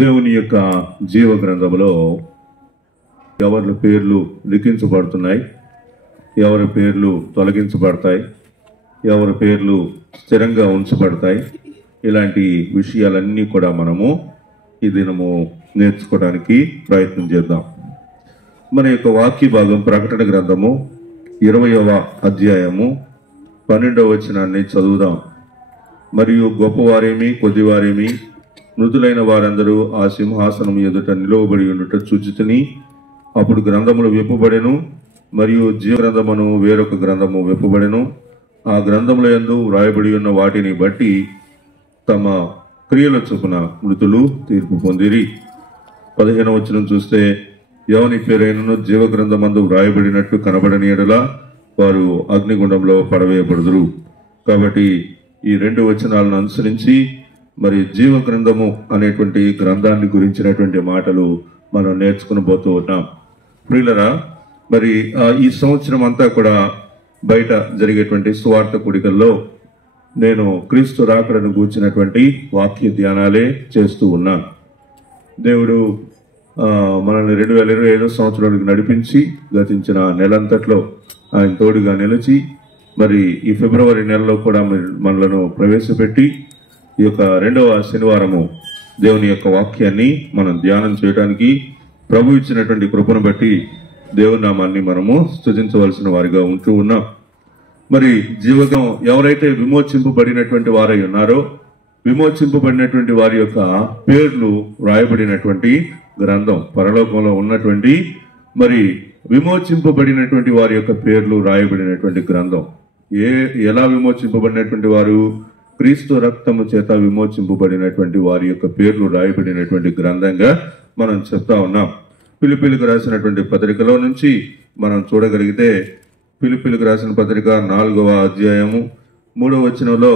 దేవుని యొక్క జీవ గ్రంథంలో ఎవరి పేర్లు లిఖించబడుతున్నాయి, ఎవరి పేర్లు తొలగించబడతాయి, ఎవరి పేర్లు స్థిరంగా ఉంచబడతాయి, ఇలాంటి విషయాలన్నీ కూడా మనము ఈ దినము నేర్చుకోవడానికి ప్రయత్నం చేద్దాం. మన యొక్క వాక్య భాగం ప్రకటన గ్రంథము 20వ అధ్యాయము 12వ వచనాన్ని చదువుదాం. మరియు గొప్పవారేమి కొద్దివారేమి మృదులైన వారందరూ ఆ సింహాసనం ఎదుట నిలువబడి ఉండుట చూచితిని. అప్పుడు గ్రంథములు విప్పబడెను, మరియు జీవ గ్రంథమును వేరొక గ్రంథము విప్పబడెను. ఆ గ్రంథముల యందు వ్రాయబడి ఉన్న వాటిని బట్టి తమ క్రియల చొప్పున మృతులు తీర్పు పొందిరి. 15వ వచనం చూస్తే, ఎవని పేరైనను జీవ గ్రంథమందు వ్రాయబడినట్టు కనబడని ఎడల వారు అగ్నిగుండంలో పడవేయబడుదురు. కాబట్టి ఈ 2 వచనాలను అనుసరించి మరి జీవ గ్రంథము అనేటువంటి గ్రంథాన్ని గురించినటువంటి మాటలు మనం నేర్చుకుని పోతూ ఉన్నాం. ప్రియులరా, మరి ఈ సంవత్సరం అంతా కూడా బయట జరిగేటువంటి సువార్త కూడికల్లో నేను క్రీస్తు రాకడను గూర్చినటువంటి వాక్య ధ్యానాలే చేస్తూ ఉన్నాను. దేవుడు మనల్ని 2025 సంవత్సరానికి నడిపించి గతించిన నెలంతట్లో ఆయన తోడుగా నిలిచి మరి ఈ ఫిబ్రవరి నెలలో కూడా మనలను ప్రవేశపెట్టి ఈ యొక్క 2వ శనివారము దేవుని యొక్క వాక్యాన్ని మనం ధ్యానం చేయడానికి ప్రభు ఇచ్చినటువంటి కృపను బట్టి దేవుని నామాన్ని మనము స్తుతించవలసిన వారిగా ఉంటూ ఉన్నాం. మరి జీవగ్రంథం ఎవరైతే విమోచింపబడినటువంటి వారై ఉన్నారో, విమోచింపబడినటువంటి వారి యొక్క పేర్లు రాయబడినటువంటి గ్రంథం, పరలోకంలో ఉన్నటువంటి మరి విమోచింపబడినటువంటి వారి యొక్క పేర్లు రాయబడినటువంటి గ్రంథం. ఎలా విమోచింపబడినటువంటి వారు? క్రీస్తు రక్తము చేత విమోచింపబడినటువంటి వారి యొక్క పేర్లు రాయబడినటువంటి గ్రంథంగా మనం చెప్తా ఉన్నాం. ఫిలిప్పీలకు రాసినటువంటి పత్రికలో నుంచి మనం చూడగలిగితే, ఫిలిప్పీలకు రాసిన పత్రిక 4వ అధ్యాయము 3వ వచనంలో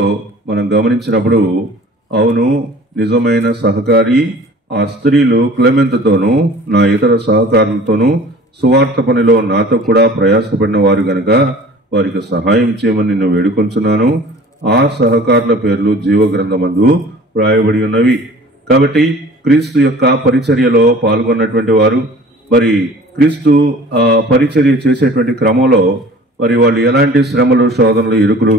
మనం గమనించినప్పుడు, అవును నిజమైన సహకారి ఆ స్త్రీలు క్లెమెంతుతోనూ నా ఇతర సహకారులతోనూ సువార్త పనిలో నాతో కూడా ప్రయాసపడిన వారు గనుక వారికి సహాయం చేయమని నేను వేడుకొంచున్నాను. ఆ సహకారుల పేర్లు జీవ గ్రంథమందు వ్రాయబడి ఉన్నవి. కాబట్టి క్రీస్తు యొక్క పరిచర్యలో పాల్గొన్నటువంటి వారు, మరి క్రీస్తు పరిచర్య చేసేటువంటి క్రమంలో మరి వాళ్ళు ఎలాంటి శ్రమలు, శోధనలు, ఇరుకులు,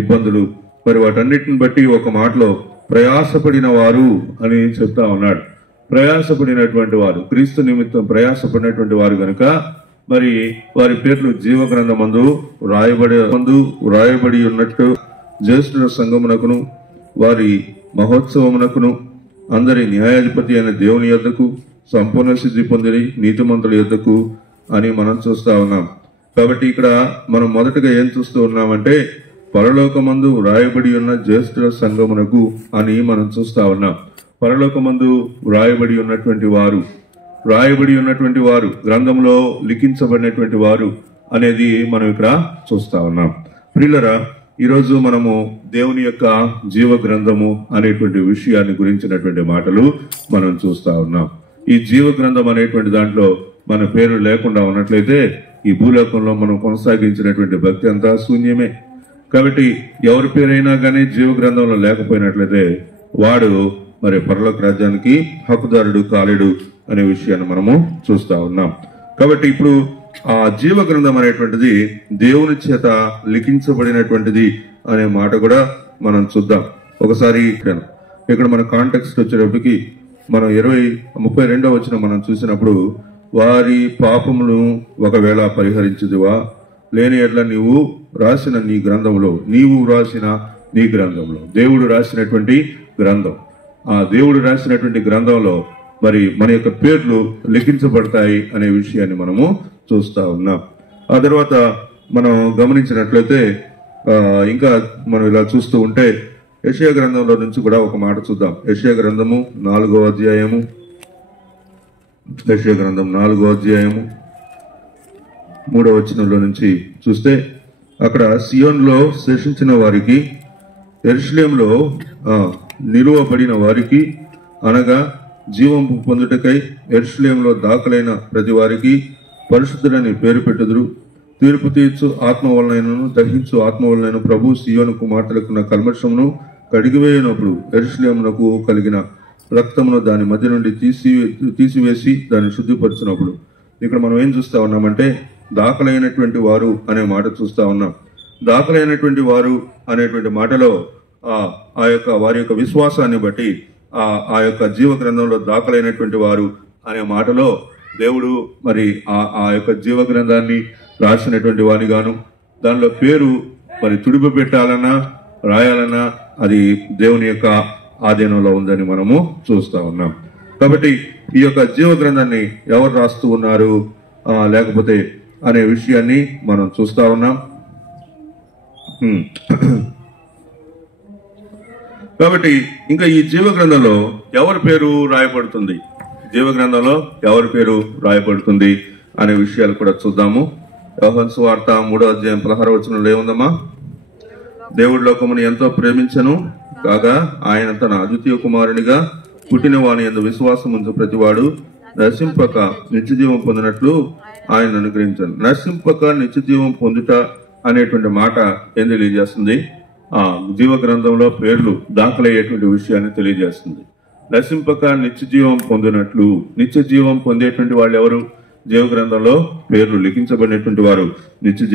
ఇబ్బందులు, మరి వాటన్నిటిని బట్టి ఒక మాటలో ప్రయాసపడిన వారు అని చెప్తా ఉన్నాడు. ప్రయాసపడినటువంటి వారు, క్రీస్తు నిమిత్తం ప్రయాసపడినటువంటి వారు గనుక మరి వారి పేర్లు జీవ గ్రంథమందు వ్రాయబడి ఉన్నట్టు జ్యేష్ఠుల సంఘమునకును వారి మహోత్సవమునకును అందరి న్యాయాధిపతి అయిన దేవుని యొద్దకు సంపూర్ణ సిద్ధి పొందిరి నీతిమంతుల యొద్దకు అని మనం చూస్తా ఉన్నాం. కాబట్టి ఇక్కడ మనం మొదటగా ఏం చూస్తూ ఉన్నామంటే, పరలోకమందు వ్రాయబడి ఉన్న జ్యేష్ఠుల సంఘమునకు అని మనం చూస్తా ఉన్నాం. పరలోకమందు వ్రాయబడి ఉన్నటువంటి వారు గ్రంథంలో లిఖించబడినటువంటి వారు అనేది మనం ఇక్కడ చూస్తా ఉన్నాం. ప్రియులరా, ఈరోజు మనము దేవుని యొక్క జీవ గ్రంథము అనేటువంటి విషయాన్ని గురించినటువంటి మాటలు మనం చూస్తా ఉన్నాం. ఈ జీవ గ్రంథం అనేటువంటి దాంట్లో మన పేరు లేకుండా ఉన్నట్లయితే ఈ భూలోకంలో మనం కొనసాగించినటువంటి భక్తి అంతా శూన్యమే. కాబట్టి ఎవరి పేరైనా కానీ జీవ గ్రంథంలో లేకపోయినట్లయితే వాడు మరి పరలోక రాజ్యానికి హక్కుదారుడు కాలేడు అనే విషయాన్ని మనము చూస్తా ఉన్నాం. కాబట్టి ఇప్పుడు ఆ జీవ గ్రంథం అనేటువంటిది దేవుని చేత లిఖించబడినటువంటిది అనే మాట కూడా మనం చూద్దాం. ఒకసారి ఇక్కడ మన కాంటెక్స్ట్ వచ్చేటప్పటికి మనం 32వ వచనం మనం చూసినప్పుడు, వారి పాపమును ఒకవేళ పరిహరించుదువా, లేని ఎట్లా నీవు రాసిన నీ గ్రంథంలో దేవుడు రాసినటువంటి గ్రంథం, ఆ దేవుడు రాసినటువంటి గ్రంథంలో మరి మన యొక్క పేర్లు లిఖించబడతాయి అనే విషయాన్ని మనము చూస్తా ఉన్నాం. ఆ తర్వాత మనం గమనించినట్లయితే ఇంకా మనం ఇలా చూస్తూ ఉంటే యెషయా గ్రంథంలో నుంచి కూడా ఒక మాట చూద్దాం. యెషయా గ్రంథము 4వ అధ్యాయము 3వ వచనంలో నుంచి చూస్తే, అక్కడ సియోనులో శేషించిన వారికి, యెరూషలేములో నిలువబడిన వారికి, అనగా జీవం పొందుటకై యెరూషలేములో దాఖలైన ప్రతి వారికి పరిశుద్ధులని పేరు పెట్టుదురు. తీర్పు తీర్చు ఆత్మ వలనైనను దహించు ఆత్మ వలనైన ప్రభు సియోను కుమార్తెలకున్న కల్మషమును కడిగివేయనప్పుడు యెరూషలేమునకు కలిగిన రక్తమును దాని మధ్య నుండి తీసివేసి దాన్ని శుద్ధిపరిచినప్పుడు. ఇక్కడ మనం ఏం చూస్తా ఉన్నామంటే దాఖలైనటువంటి వారు అనే మాట చూస్తా ఉన్నాం. దాఖలైనటువంటి వారు అనేటువంటి మాటలో ఆ యొక్క వారి యొక్క విశ్వాసాన్ని బట్టి ఆ యొక్క జీవ గ్రంథంలో దాఖలైనటువంటి వారు అనే మాటలో దేవుడు మరి ఆ యొక్క జీవ గ్రంథాన్ని రాసినటువంటి వారిగాను, దానిలో పేరు మరి తుడిపి పెట్టాలన్నా రాయాలన్నా అది దేవుని యొక్క ఆధీనంలో ఉందని మనము చూస్తా ఉన్నాం. కాబట్టి ఈ యొక్క జీవ గ్రంథాన్ని ఎవరు రాస్తూ ఉన్నారు లేకపోతే అనే విషయాన్ని మనం చూస్తా ఉన్నాం. కాబట్టి ఇంకా ఈ జీవ గ్రంథంలో ఎవరి పేరు రాయబడుతుంది, జీవ గ్రంథంలో ఎవరి పేరు రాయబడుతుంది అనే విషయాలు కూడా చూద్దాము. యోహాను సువార్త 3:16 ఏముందమ్మా? దేవుడి లోకమును ఎంతో ప్రేమించను కాగా ఆయన తన అద్వితీయ కుమారునిగా పుట్టిన వాని యందు విశ్వాసం ఉంచు ప్రతివాడు నశింపక నిత్యజీవం పొందినట్లు ఆయన అనుగ్రహించాను. నశింపక నిత్యజీవం పొందుట అనేటువంటి మాట ఏం తెలియజేస్తుంది? జీవ గ్రంథంలో పేర్లు దాఖలయ్యేటువంటి విషయాన్ని తెలియజేస్తుంది. నశింపక నిత్యజీవం పొందినట్లు, నిత్య జీవం పొందేటువంటి వాళ్ళు ఎవరు? జీవ గ్రంథంలో పేర్లు లిఖించబడినటువంటి వారు నిత్య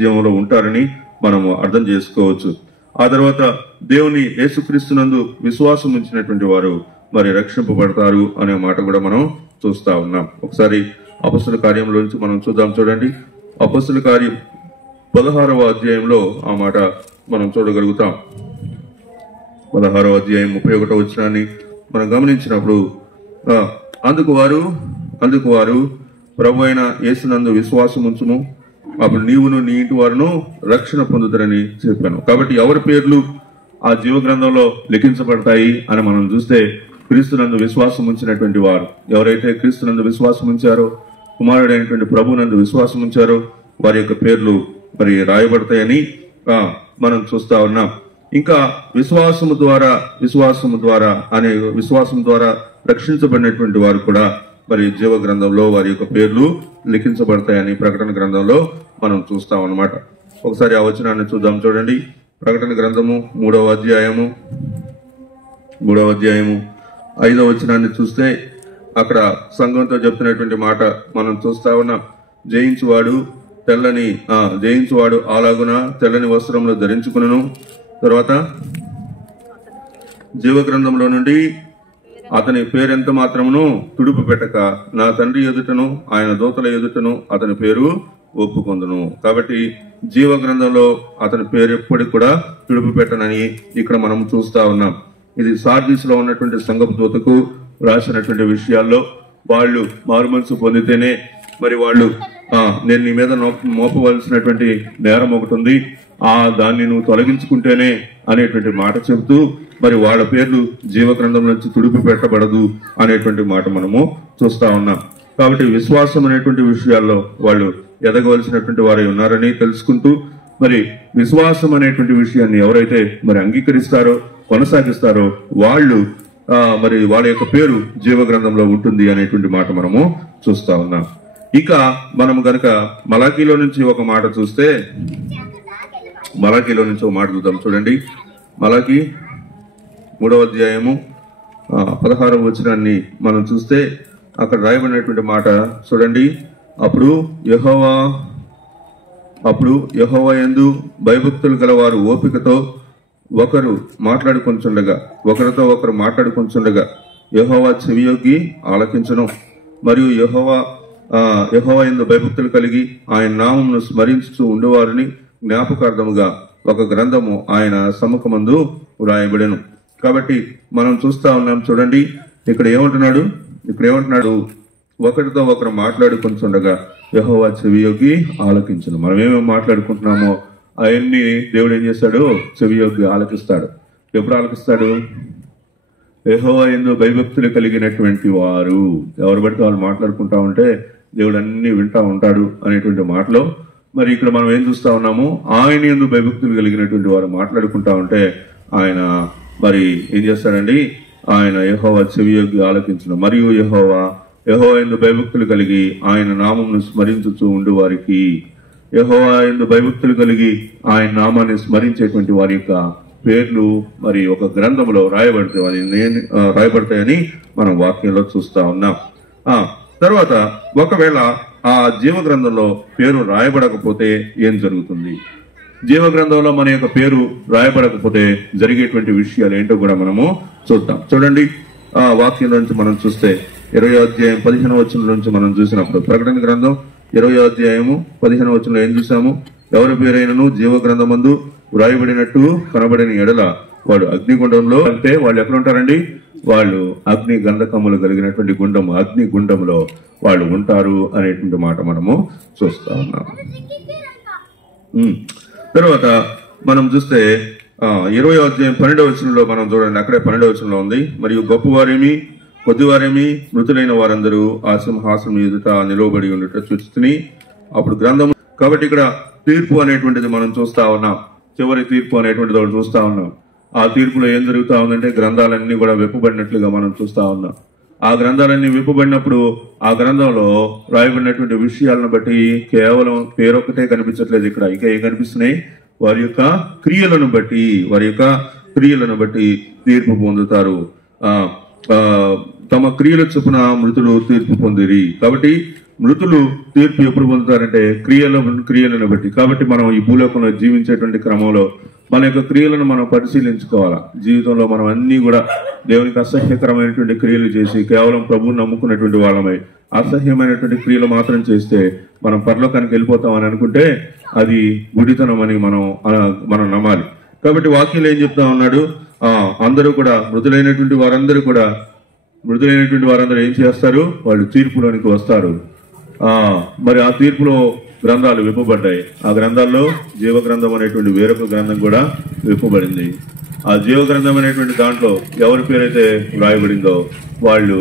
జీవంలో ఉంటారని మనము అర్థం చేసుకోవచ్చు. ఆ తర్వాత దేవుని యేసుక్రీస్తునందు విశ్వాసం ఉంచినటువంటి వారు మరి రక్షింపబడతారు అనే మాట కూడా మనం చూస్తా ఉన్నాం. ఒకసారి అపొస్తలుల కార్యంలో నుంచి మనం చూద్దాం. చూడండి, అపొస్తలుల కార్యం 16వ అధ్యాయంలో ఆ మాట మనం చూడగలుగుతాం. 16వ అధ్యాయం 31వ వచనాన్ని మనం గమనించినప్పుడు అందుకు వారు ప్రభు అయిన యేసునందు విశ్వాసం ఉంచుము, అప్పుడు నీవును నీ ఇంటి వారును రక్షణ పొందుతారని చెప్పాను. కాబట్టి ఎవరి పేర్లు ఆ జీవ గ్రంథంలో లిఖించబడతాయి అని మనం చూస్తే క్రీస్తునందు విశ్వాసం ఉంచినటువంటి వారు, ఎవరైతే క్రీస్తునందు విశ్వాసం ఉంచారో, కుమారుడైనటువంటి ప్రభునందు విశ్వాసం ఉంచారో వారి యొక్క పేర్లు మరి రాయబడతాయని మనం చూస్తా ఉన్నాం. ఇంకా విశ్వాసము ద్వారా రక్షించబడినటువంటి వారు కూడా మరి జీవ గ్రంథంలో వారి యొక్క పేర్లు లిఖించబడతాయని ప్రకటన గ్రంథంలో మనం చూస్తాం అన్నమాట. ఒకసారి ఆ వచనాన్ని చూద్దాం. చూడండి, ప్రకటన గ్రంథము 3వ అధ్యాయము 5వ వచనాన్ని చూస్తే అక్కడ సంఘంతో చెప్తున్నటువంటి మాట మనం చూస్తా ఉన్నాం. జయించువాడు అలాగున తెల్లని వస్త్రములు ధరించుకును, తర్వాత జీవ గ్రంథంలో నుండి అతని పేరెంత మాత్రమును తుడుపు పెట్టక నా తండ్రి ఎదుటను ఆయన దూతల ఎదుటను అతని పేరు ఒప్పుకొందును. కాబట్టి జీవ గ్రంథంలో అతని పేరు ఎప్పటికి కూడా తుడుపు పెట్టనని ఇక్కడ మనం చూస్తా ఉన్నాం. ఇది సార్దీస్ లో ఉన్నటువంటి సంఘపు దూతకు రాసినటువంటి విషయాల్లో వాళ్ళు మారుమనసు పొందితేనే మరి వాళ్ళు నేను నీ మీద మోపవలసినటువంటి నేరం ఒకటి ఉంది, దాన్ని నువ్వు తొలగించుకుంటేనే అనేటువంటి మాట చెబుతూ మరి వాళ్ళ పేర్లు జీవ గ్రంథం నుంచి తుడిపి పెట్టబడదు అనేటువంటి మాట మనము చూస్తా ఉన్నాం. కాబట్టి విశ్వాసం అనేటువంటి విషయాల్లో వాళ్ళు ఎదగవలసినటువంటి వారు ఉన్నారని తెలుసుకుంటూ మరి విశ్వాసం అనేటువంటి విషయాన్ని ఎవరైతే మరి అంగీకరిస్తారో కొనసాగిస్తారో వాళ్ళు మరి వాళ్ళ యొక్క పేరు జీవ గ్రంథంలో ఉంటుంది అనేటువంటి మాట మనము చూస్తా ఉన్నాం. ఇక మనం గనక మలాకీలో నుంచి ఒక మాట చూస్తే, మలాకీలో నుంచి ఒక మాట చూద్దాం. చూడండి, మలాకీ 3వ అధ్యాయము 16వ వచనాన్ని మనం చూస్తే అక్కడ రాయబడినటువంటి మాట చూడండి. అప్పుడు యెహోవా యందు భయభక్తులు గలవారు ఓపికతో ఒకరితో ఒకరు మాట్లాడుకొంచుండగా యెహోవా చెవియొగ్గి ఆలకించును. మరియు యెహోవా యందు భయభక్తులు కలిగి ఆయన నామమును స్మరించుతూ ఉండేవారిని జ్ఞాపకార్థముగా ఒక గ్రంథము ఆయన సముఖమందు వ్రాయబడెను. కాబట్టి మనం చూస్తా ఉన్నాం. చూడండి, ఇక్కడ ఏమంటున్నాడు? ఒకరితో ఒకరు మాట్లాడుకుంటుండగా యెహోవా చెవియొగ్గి ఆలకించును. మనం ఏమేమి మాట్లాడుకుంటున్నామో అవన్నీ దేవుడు ఏం చేస్తాడు? చెవియొగ్గి ఆలకిస్తాడు. ఎప్పుడు ఆలకిస్తాడు? యెహోవా యందు భయభక్తులు కలిగినటువంటి వారు, ఎవరు బట్టి వాళ్ళు మాట్లాడుకుంటా ఉంటే దేవుడు అన్ని వింటా ఉంటాడు అనేటువంటి మాటలో మరి ఇక్కడ మనం ఏం చూస్తా ఉన్నాము? ఆయన యందు భయభక్తులు కలిగినటువంటి వారు మాట్లాడుకుంటా ఉంటే ఆయన మరి ఏం చేస్తాడండి? ఆయన యెహోవా చెవియొగ్గి ఆలకించును. మరియు యెహోవా యందు భయభక్తులు కలిగి ఆయన నామమును స్మరించుచూ ఉండు వారికి, యెహోవా యందు భయభక్తులు కలిగి ఆయన నామాన్ని స్మరించేటువంటి వారి యొక్క పేర్లు మరి ఒక గ్రంథంలో రాయబడతాయని మనం వాక్యంలో చూస్తా ఉన్నాం. తర్వాత ఒకవేళ ఆ జీవ గ్రంథంలో పేరు రాయబడకపోతే ఏం జరుగుతుంది? జీవ గ్రంథంలో మన యొక్క పేరు రాయబడకపోతే జరిగేటువంటి విషయాలు ఏంటో కూడా మనము చూద్దాం. చూడండి, ఆ వాక్యం నుంచి మనం చూస్తే 20వ అధ్యాయం 15వ వచనం నుంచి మనం చూసినప్పుడు, ప్రకటన గ్రంథం 20వ అధ్యాయము 15వ వచనంలో ఏం చూసాము? ఎవరి పేరైనను జీవ గ్రంథమందు వ్రాయబడినట్టు కనబడిన ఎడల వాడు అగ్నిగుండంలో, అంటే వాళ్ళు ఎక్కడ ఉంటారండి? వాళ్ళు అగ్ని గంధకములు కలిగినటువంటి గుండము, అగ్ని గుండంలో వాళ్ళు ఉంటారు అనేటువంటి మాట మనము చూస్తా ఉన్నాము. తర్వాత మనం చూస్తే 20వ అధ్యాయం 12వ వచనంలో మనం చూడండి, అక్కడే 12వ వచనంలో ఉంది, మరియు గొప్పవారేమి కొద్దివారేమి మృతులైన వారందరూ ఆ సింహాసనం ఎదుట నిలవబడి ఉండేట చూస్తుని అప్పుడు గ్రంథము. కాబట్టి ఇక్కడ తీర్పు అనేటువంటిది మనం చూస్తా ఉన్నాం, చివరి తీర్పు అనేటువంటిది ఒకటి చూస్తా ఉన్నాం. ఆ తీర్పులో ఏం జరుగుతా ఉందంటే గ్రంథాలన్నీ కూడా విప్పబడినట్లుగా మనం చూస్తా ఉన్నాం. ఆ గ్రంథాలన్నీ విప్పబడినప్పుడు ఆ గ్రంథంలో రాయబడినటువంటి విషయాలను బట్టి కేవలం పేరొక్కటే కనిపించట్లేదు, ఇక్కడ ఇంకా ఏం కనిపిస్తున్నాయి? వారి యొక్క క్రియలను బట్టి తీర్పు పొందుతారు. తమ క్రియల చొప్పున మృతులు తీర్పు పొందిరి. కాబట్టి మృతులు తీర్పు ఎప్పుడు పొందుతారంటే క్రియలను బట్టి. కాబట్టి మనం ఈ భూలోకంలో జీవించేటువంటి క్రమంలో మన యొక్క క్రియలను మనం పరిశీలించుకోవాలా. జీవితంలో మనం అన్ని కూడా దేవునికి అసహ్యకరమైనటువంటి క్రియలు చేసి కేవలం ప్రభువుని నమ్ముకున్నటువంటి వాళ్ళమై అసహ్యమైనటువంటి క్రియలు మాత్రం చేస్తే మనం పరలోకానికి వెళ్ళిపోతామని అనుకుంటే అది గుడితనం అని మనం నమ్మాలి. కాబట్టి వాక్యంలో ఏం చెప్తా ఉన్నాడు? అందరూ కూడా మృతులైనటువంటి వారందరూ ఏం చేస్తారు? వాళ్ళు తీర్పులోనికి వస్తారు. మరి ఆ తీర్పులో గ్రంథాలు విప్పబడ్డాయి. ఆ గ్రంథాల్లో జీవ గ్రంథం అనేటువంటి వేరొక గ్రంథం కూడా విప్పబడింది. ఆ జీవ గ్రంథం అనేటువంటి దాంట్లో ఎవరి పేరైతే రాయబడిందో వారు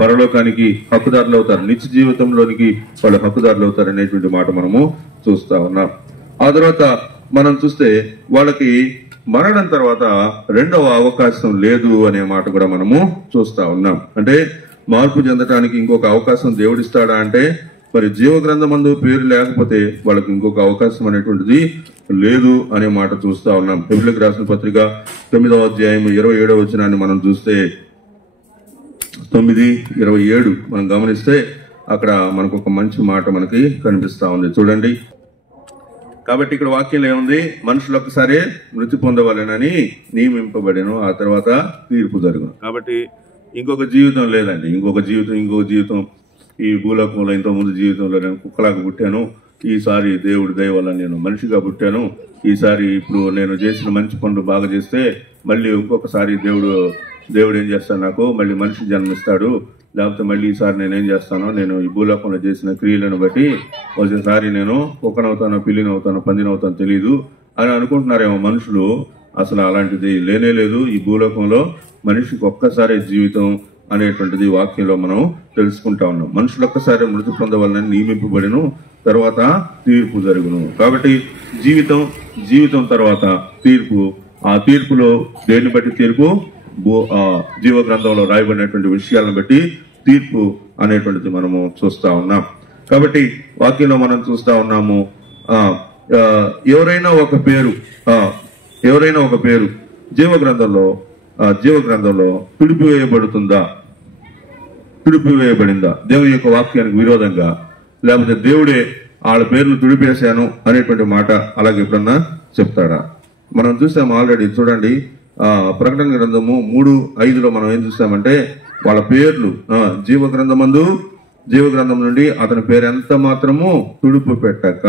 పరలోకానికి హక్కుదారులు అవుతారు, నిత్య జీవితంలోనికి వాళ్ళు హక్కుదారులు అవుతారు అనేటువంటి మాట మనము చూస్తా ఉన్నాం. ఆ తర్వాత మనం చూస్తే వాళ్ళకి మరణం తర్వాత రెండవ అవకాశం లేదు అనే మాట కూడా మనము చూస్తా ఉన్నాం. అంటే మార్పు చెందటానికి ఇంకొక అవకాశం దేవుడిస్తాడా అంటే మరి జీవ గ్రంథమందు పేరు లేకపోతే వాళ్ళకి ఇంకొక అవకాశం అనేటువంటిది లేదు అనే మాట చూస్తా ఉన్నాం. హెబ్రీయులకు రాసిన పత్రిక 9వ అధ్యాయం 27వ వచనాన్ని మనం చూస్తే 9:27 మనం గమనిస్తే అక్కడ మనకు ఒక మంచి మాట మనకి కనిపిస్తా ఉంది. చూడండి, కాబట్టి ఇక్కడ వాక్యంలో ఏముంది? మనుషులు ఒక్కసారి మృతి పొందవాలని నియమింపబడెను, ఆ తర్వాత తీర్పు జరుగును. కాబట్టి ఇంకొక జీవితం లేదండి. ఇంకొక జీవితం ఈ భూలోకంలో ఇంతకుముందు జీవితంలో నేను కుక్కలాగా పుట్టాను, ఈసారి దేవుడి దయ వల్ల నేను మనిషిగా పుట్టాను, ఈసారి ఇప్పుడు నేను చేసిన మంచి పనులు బాగా చేస్తే మళ్ళీ ఇంకొకసారి దేవుడు ఏం చేస్తాడు? నాకు మళ్ళీ మనిషి జన్మిస్తాడు. లేకపోతే మళ్ళీ ఈసారి నేనేం చేస్తానో నేను ఈ భూలోకంలో చేసిన క్రియలను బట్టి వచ్చేసారి నేను కుక్కనవుతానో, పిల్లినవుతానో, పందినవుతానో తెలియదు అని అనుకుంటున్నారేమో మనుషులు. అసలు అలాంటిది లేనే లేదు. ఈ భూలోకంలో మనిషికి ఒక్కసారి జీవితం అనేటువంటిది వాక్యంలో మనం తెలుసుకుంటా ఉన్నాం. మనుషులు ఒక్కసారి మృతి పొందవాలని నియమింపబడిను, తర్వాత తీర్పు జరుగును. కాబట్టి జీవితం తర్వాత తీర్పు. ఆ తీర్పులో దేన్ని బట్టి తీర్పు? జీవ గ్రంథంలో రాయబడినటువంటి విషయాలను బట్టి తీర్పు అనేటువంటిది మనము చూస్తా ఉన్నాం. కాబట్టి వాక్యంలో మనం చూస్తా ఉన్నాము, ఎవరైనా ఒక పేరు జీవ గ్రంథంలో తుడిపివేయబడిందా దేవుని యొక్క వాక్యానికి విరోధంగా, లేకపోతే దేవుడే వాళ్ళ పేర్లు తుడిపేశాను అనేటువంటి మాట అలాగే ఎప్పుడన్నా చెప్తాడా? మనం చూసాము ఆల్రెడీ. చూడండి, ప్రకటన గ్రంథము 3:5 మనం ఏం చూసామంటే వాళ్ళ పేర్లు జీవ గ్రంథం నుండి అతని పేరు ఎంత మాత్రము తుడుపు పెట్టక.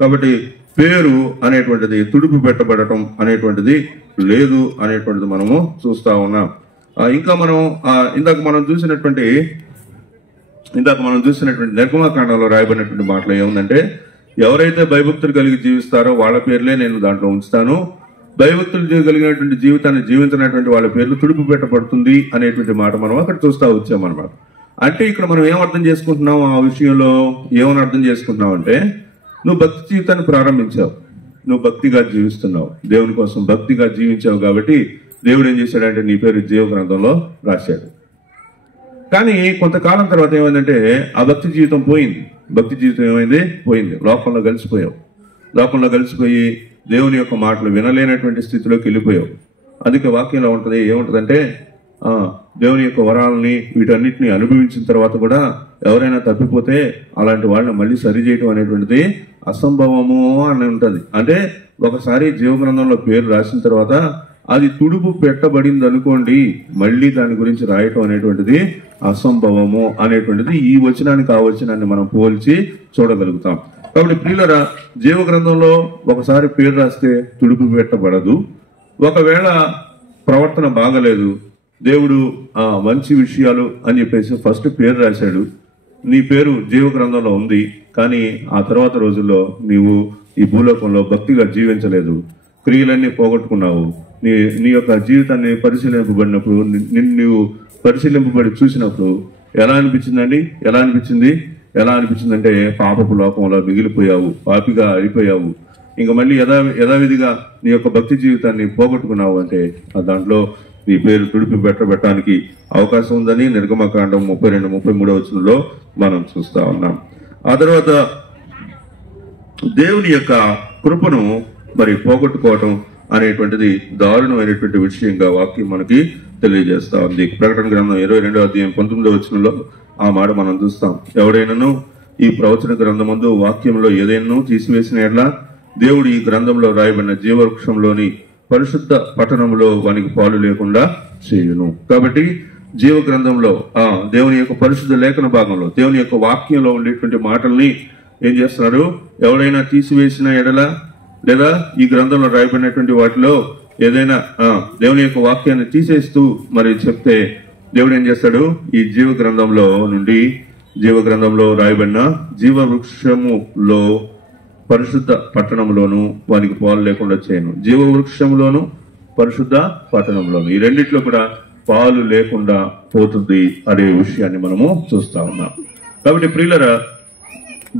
కాబట్టి పేరు అనేటువంటిది తుడుపు పెట్టబడటం అనేటువంటిది లేదు అనేటువంటిది మనము చూస్తా ఉన్నాం. ఇంకా ఇందాక మనం చూసినటువంటి నిర్గమకాండంలో రాయబడినటువంటి మాటలో ఏముందంటే, ఎవరైతే భయభక్తులు కలిగి జీవిస్తారో వాళ్ళ పేర్లే నేను దాంట్లో ఉంచుతాను, భయభక్తులు కలిగినటువంటి జీవితాన్ని జీవించినటువంటి వాళ్ళ పేర్లు తుడుపు పెట్టబడుతుంది అనేటువంటి మాట మనం అక్కడ చూస్తా వచ్చామన్నమాట. అంటే ఇక్కడ మనం ఏం అర్థం చేసుకుంటున్నాం? ఆ విషయంలో ఏమని అర్థం చేసుకుంటున్నాం అంటే, నువ్వు భక్తి జీవితాన్ని ప్రారంభించావు, నువ్వు భక్తిగా జీవిస్తున్నావు, దేవుని కోసం భక్తిగా జీవించావు కాబట్టి దేవుడు ఏం చేశాడంటే నీ పేరు జీవ గ్రంథంలో రాశాడు. కానీ కొంతకాలం తర్వాత ఏమైందంటే ఆ భక్తి జీవితం పోయింది. లోకంలో కలిసిపోయి దేవుని యొక్క మాటలు వినలేనటువంటి స్థితిలోకి వెళ్ళిపోయావు. అందుకే వాక్యంలో ఉంటుంది, ఏముంటుందంటే దేవుని యొక్క వరాలని వీటన్నిటిని అనుభవించిన తర్వాత కూడా ఎవరైనా తప్పిపోతే అలాంటి వాళ్ళని మళ్ళీ సరిచేయటం అనేటువంటిది అసంభవము అని ఉంటుంది. అంటే ఒకసారి జీవగ్రంథంలో పేరు రాసిన తర్వాత అది తుడుపు పెట్టబడింది అనుకోండి, మళ్ళీ దాని గురించి రాయటం అనేటువంటిది అసంభవము అనేటువంటిది ఈ వచనానికి ఆ వచనాన్ని మనం పోల్చి చూడగలుగుతాం. కాబట్టి ప్రియులరా, జీవగ్రంథంలో ఒకసారి పేరు రాస్తే తుడుపు పెట్టబడదు. ఒకవేళ ప్రవర్తన బాగలేదు, దేవుడు మంచి విషయాలు అని చెప్పేసి ఫస్ట్ పేరు రాశాడు, నీ పేరు జీవగ్రంథంలో ఉంది, కానీ ఆ తర్వాత రోజుల్లో నీవు ఈ భూలోకంలో భక్తిగా జీవించలేదు, క్రియలన్నీ పోగొట్టుకున్నావు. నీ యొక్క జీవితాన్ని పరిశీలింపబడినప్పుడు, నీవు పరిశీలింపబడి చూసినప్పుడు ఎలా అనిపించిందండి? ఎలా అనిపించిందంటే పాపపు లోకంలో మిగిలిపోయావు, పాపిగా అయిపోయావు. ఇంకా మళ్ళీ యథావిధిగా నీ యొక్క భక్తి జీవితాన్ని పోగొట్టుకున్నావు అంటే దాంట్లో నీ పేరు తుడిపి పెట్టడానికి అవకాశం ఉందని నిర్గమకాండం 32-33 వచనంలో మనం చూస్తా ఉన్నాం. ఆ తర్వాత దేవుని యొక్క కృపను మరి పోగొట్టుకోవటం అనేటువంటిది దారుణమైనటువంటి విషయంగా వాక్యం మనకి తెలియజేస్తా ఉంది. ప్రకటన గ్రంథం 22-19 వచనంలో ఆ మాట మనం చూస్తాం. ఎవడైనాను ఈ ప్రవచన గ్రంథమందు వాక్యంలో ఏదైనా తీసివేసిన ఎట్లా దేవుడు ఈ గ్రంథంలో రాయబడిన జీవవృక్షంలోని పరిశుద్ధ పట్టణంలో వానికి పాలు లేకుండా చేయును. కాబట్టి జీవ గ్రంథంలో దేవుని యొక్క పరిశుద్ధ లేఖన భాగంలో దేవుని యొక్క వాక్యంలో ఉండేటువంటి మాటల్ని ఏం చేస్తున్నారు? ఎవరైనా తీసివేసిన ఎడల లేదా ఈ గ్రంథంలో రాయబడినటువంటి వాటిలో ఏదైనా దేవుని యొక్క వాక్యాన్ని తీసేస్తూ మరి చెప్తే దేవుడు ఏం చేస్తాడు? ఈ జీవ గ్రంథంలో రాయబడిన జీవ వృక్షములో పరిశుద్ధ పట్టణంలోను వానికి పాలు లేకుండా చేయను. జీవ వృక్షంలోను పరిశుద్ధ పట్టణంలోను ఈ రెండిట్లో కూడా పాలు లేకుండా పోతుంది అనే విషయాన్ని మనము చూస్తా ఉన్నాం. కాబట్టి ప్రియులరా,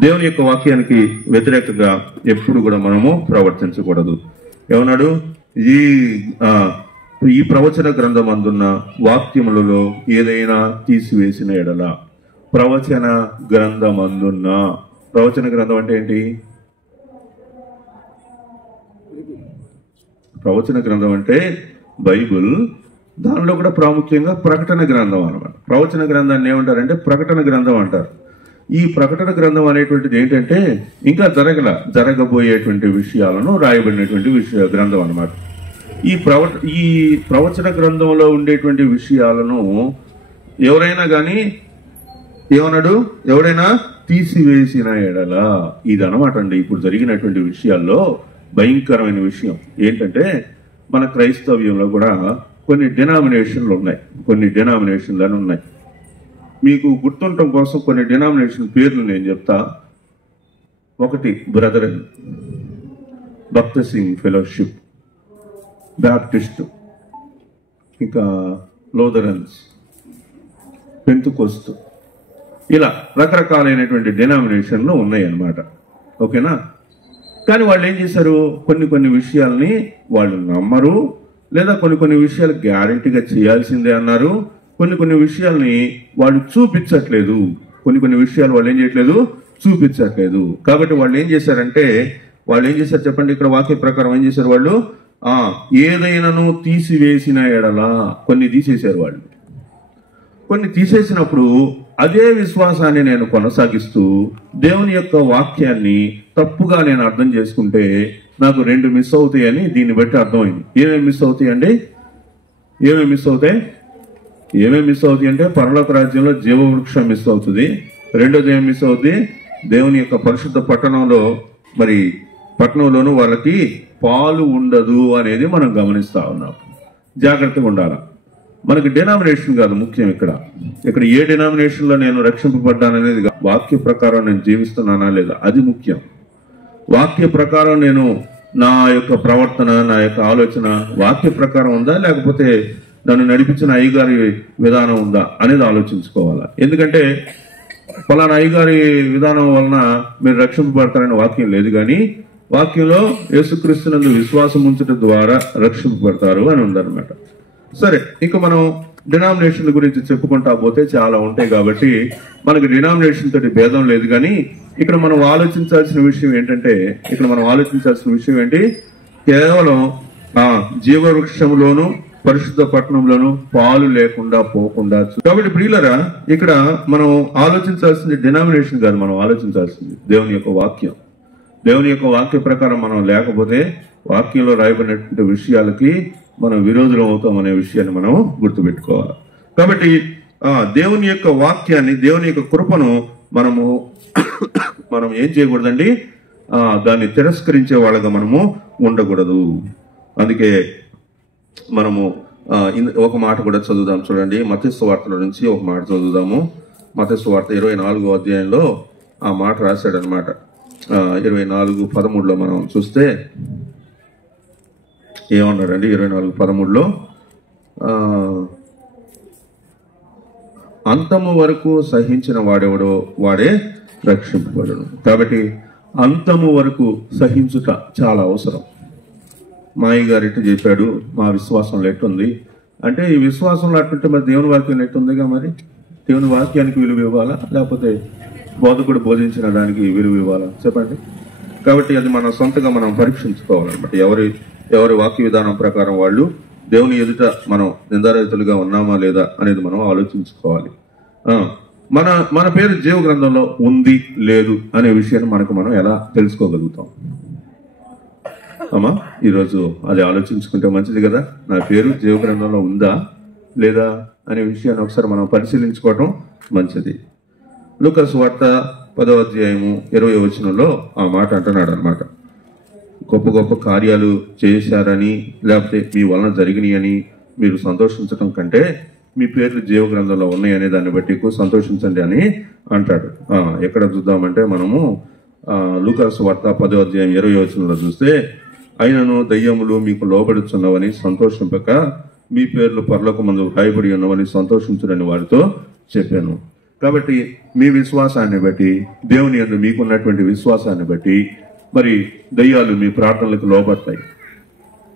దేవుని యొక్క వాక్యానికి వ్యతిరేకంగా ఎప్పుడు కూడా మనము ప్రవర్తించకూడదు. ఏమన్నాడు? ఈ ప్రవచన గ్రంథం అందున్న వాక్యములలో ఏదైనా తీసివేసిన ఎడల, ప్రవచన గ్రంథం అందున్న, ప్రవచన గ్రంథం అంటే ఏంటి? ప్రవచన గ్రంథం అంటే బైబుల్, దానిలో కూడా ప్రాముఖ్యంగా ప్రకటన గ్రంథం అన్నమాట. ప్రవచన గ్రంథాన్ని ఏమంటారంటే ప్రకటన గ్రంథం అంటారు. ఈ ప్రకటన గ్రంథం అనేటువంటిది ఏంటంటే ఇంకా జరగబోయేటువంటి విషయాలను రాయబడినటువంటి గ్రంథం అన్నమాట. ఈ ప్రవచన గ్రంథంలో ఉండేటువంటి విషయాలను ఎవరైనా కానీ ఏమన్నాడు? ఎవడైనా తీసివేసిన ఎడల, ఇది అనమాట అండి ఇప్పుడు జరిగినటువంటి విషయాల్లో భయంకరమైన విషయం ఏంటంటే మన క్రైస్తవ్యంలో కూడా కొన్ని డినామినేషన్లు ఉన్నాయి. మీకు గుర్తుండటం కోసం కొన్ని డినామినేషన్ పేర్లు నేను చెప్తా. ఒకటి బ్రదరన్, భక్త సింగ్ ఫెలోషిప్, బ్యాప్టిస్ట్, ఇంకా లోదరన్స్, పెంతుకోస్తు, ఇలా రకరకాలైనటువంటి డినామినేషన్లు ఉన్నాయి అన్నమాట. ఓకేనా? కానీ వాళ్ళు ఏం చేశారు? కొన్ని విషయాల్ని వాళ్ళు నమ్మరు, లేదా కొన్ని విషయాలు గ్యారంటీగా చేయాల్సిందే అన్నారు. కొన్ని విషయాల్ని వాళ్ళు చూపించట్లేదు. కొన్ని విషయాలు వాళ్ళు ఏం చేయట్లేదు? చూపించట్లేదు. కాబట్టి వాళ్ళు ఏం చేశారు చెప్పండి? ఇక్కడ వాక్య ప్రకారం ఏం చేశారు వాళ్ళు? ఏదైనాను తీసివేసిన ఎడలా, కొన్ని తీసేశారు వాళ్ళు. కొన్ని తీసేసినప్పుడు అదే విశ్వాసాన్ని నేను కొనసాగిస్తూ దేవుని యొక్క వాక్యాన్ని తప్పుగా నేను అర్థం చేసుకుంటే నాకు 2 మిస్ అవుతాయని దీన్ని బట్టి అర్థమైంది. ఏమేమి మిస్ అవుతాయండి? ఏమేమి మిస్ అవుతాయి అంటే పరలోక రాజ్యంలో జీవవృక్షం మిస్ అవుతుంది. రెండోది ఏం మిస్ అవుతుంది? దేవుని యొక్క పరిశుద్ధ పట్టణంలోనూ వాళ్ళకి పాలు ఉండదు అనేది మనం గమనిస్తా ఉన్నాం. జాగ్రత్తగా ఉండాలి. మనకి డినామినేషన్ కాదు ముఖ్యం. ఇక్కడ ఏ డినామినేషన్లో నేను రక్షింపబడ్డాననేది, వాక్య ప్రకారం నేను జీవిస్తున్నానా లేదా అది ముఖ్యం. వాక్య ప్రకారం నేను నా యొక్క ప్రవర్తన, నా యొక్క ఆలోచన వాక్య ప్రకారం ఉందా, లేకపోతే నన్ను నడిపించిన అయ్యగారి విధానం ఉందా అనేది ఆలోచించుకోవాలా. ఎందుకంటే ఫలానా అయ్యగారి విధానం వలన మీరు రక్షింపబడతారనే వాక్యం లేదు, కానీ వాక్యంలో యేసుక్రీస్తునందు విశ్వాసం ఉంచడం ద్వారా రక్షింపబడతారు అని ఉందన్నమాట. సరే, ఇంకా మనం డినామినేషన్ గురించి చెప్పుకుంటా పోతే చాలా ఉంటాయి. కాబట్టి మనకి డినామినేషన్ తోటి భేదం లేదు. కానీ ఇక్కడ మనం ఆలోచించాల్సిన విషయం ఏంటి? కేవలం ఆ జీవవృక్షంలోను పరిశుద్ధ పట్టణంలోను పాలు లేకుండా పోకుండా. కాబట్టి ప్రియులరా, ఇక్కడ మనం ఆలోచించాల్సింది డినామినేషన్ కాదు, మనం ఆలోచించాల్సింది దేవుని యొక్క వాక్యం. దేవుని యొక్క వాక్య ప్రకారం మనం లేకపోతే వాక్యంలో రాయబడినటువంటి విషయాలకి మనం విరోధులం అవుతాం అనే విషయాన్ని మనం గుర్తుపెట్టుకోవాలి. కాబట్టి దేవుని యొక్క వాక్యాన్ని, దేవుని యొక్క కృపను మనం ఏం చేయకూడదండి, దాన్ని తిరస్కరించే వాళ్ళగా మనము ఉండకూడదు. అందుకే మనము ఒక మాట కూడా చదువుదాం. చూడండి, మత్తయి సువార్తల నుంచి ఒక మాట చదువుదాము. మత్తయి సువార్త 24వ అధ్యాయంలో ఆ మాట రాశాడనమాట. 24:13 మనం చూస్తే ఏమన్నాడండి? 24:13 అంతము వరకు సహించిన వాడెవడో వాడే రక్షింపబడును. కాబట్టి అంతము వరకు సహించుట చాలా అవసరం. మాయ గారు ఎట్టు చెప్పాడు, మా విశ్వాసంలో ఎట్టుంది అంటే, ఈ విశ్వాసంలో అట్టుంటే మరి దేవుని వాక్యం ఎట్టుందిగా? మరి దేవుని వాక్యానికి విలువ ఇవ్వాలా, లేకపోతే బోధకుడు బోధించిన దానికి విలువ ఇవ్వాలా? చెప్పండి. కాబట్టి అది మన సొంతగా మనం పరీక్షించుకోవాలన్నమాట. ఎవరి వాక్య విధానం ప్రకారం వాళ్ళు దేవుని ఎదుట మనం నిందారహితులుగా ఉన్నామా లేదా అనేది మనం ఆలోచించుకోవాలి. మన పేరు జీవ గ్రంథంలో ఉంది లేదు అనే విషయాన్ని మనం ఎలా తెలుసుకోగలుగుతాం? అమ్మా, ఈరోజు అది ఆలోచించుకుంటే మంచిది కదా. నా పేరు జీవ గ్రంథంలో ఉందా లేదా అనే విషయాన్ని ఒకసారి మనం పరిశీలించుకోవటం మంచిది. లూకా సువార్త 10వ అధ్యాయము 20వ వచనంలో ఆ మాట అంటున్నాడు అనమాట. గొప్ప గొప్ప కార్యాలు చేశారని, లేకపోతే మీ వలన జరిగినాయని మీరు సంతోషించడం కంటే మీ పేర్లు జీవ గ్రంథంలో ఉన్నాయి అనే దాన్ని బట్టి ఎక్కువ సంతోషించండి అని అంటాడు. ఎక్కడ చూద్దామంటే మనము లూకా సువార్త 10వ అధ్యాయం 20వ వచనంలో చూస్తే, అయినను దయ్యములు మీకు లోబడుచున్నవని సంతోషింపక మీ పేర్లు పరలోకమందు రాయబడి ఉన్నవని సంతోషించునని వారితో చెప్పాను. కాబట్టి మీ విశ్వాసాన్ని బట్టి, దేవుని యందు మీకున్నటువంటి విశ్వాసాన్ని బట్టి మరి దయ్యాలు మీ ప్రార్థనలకు లోబడతాయి.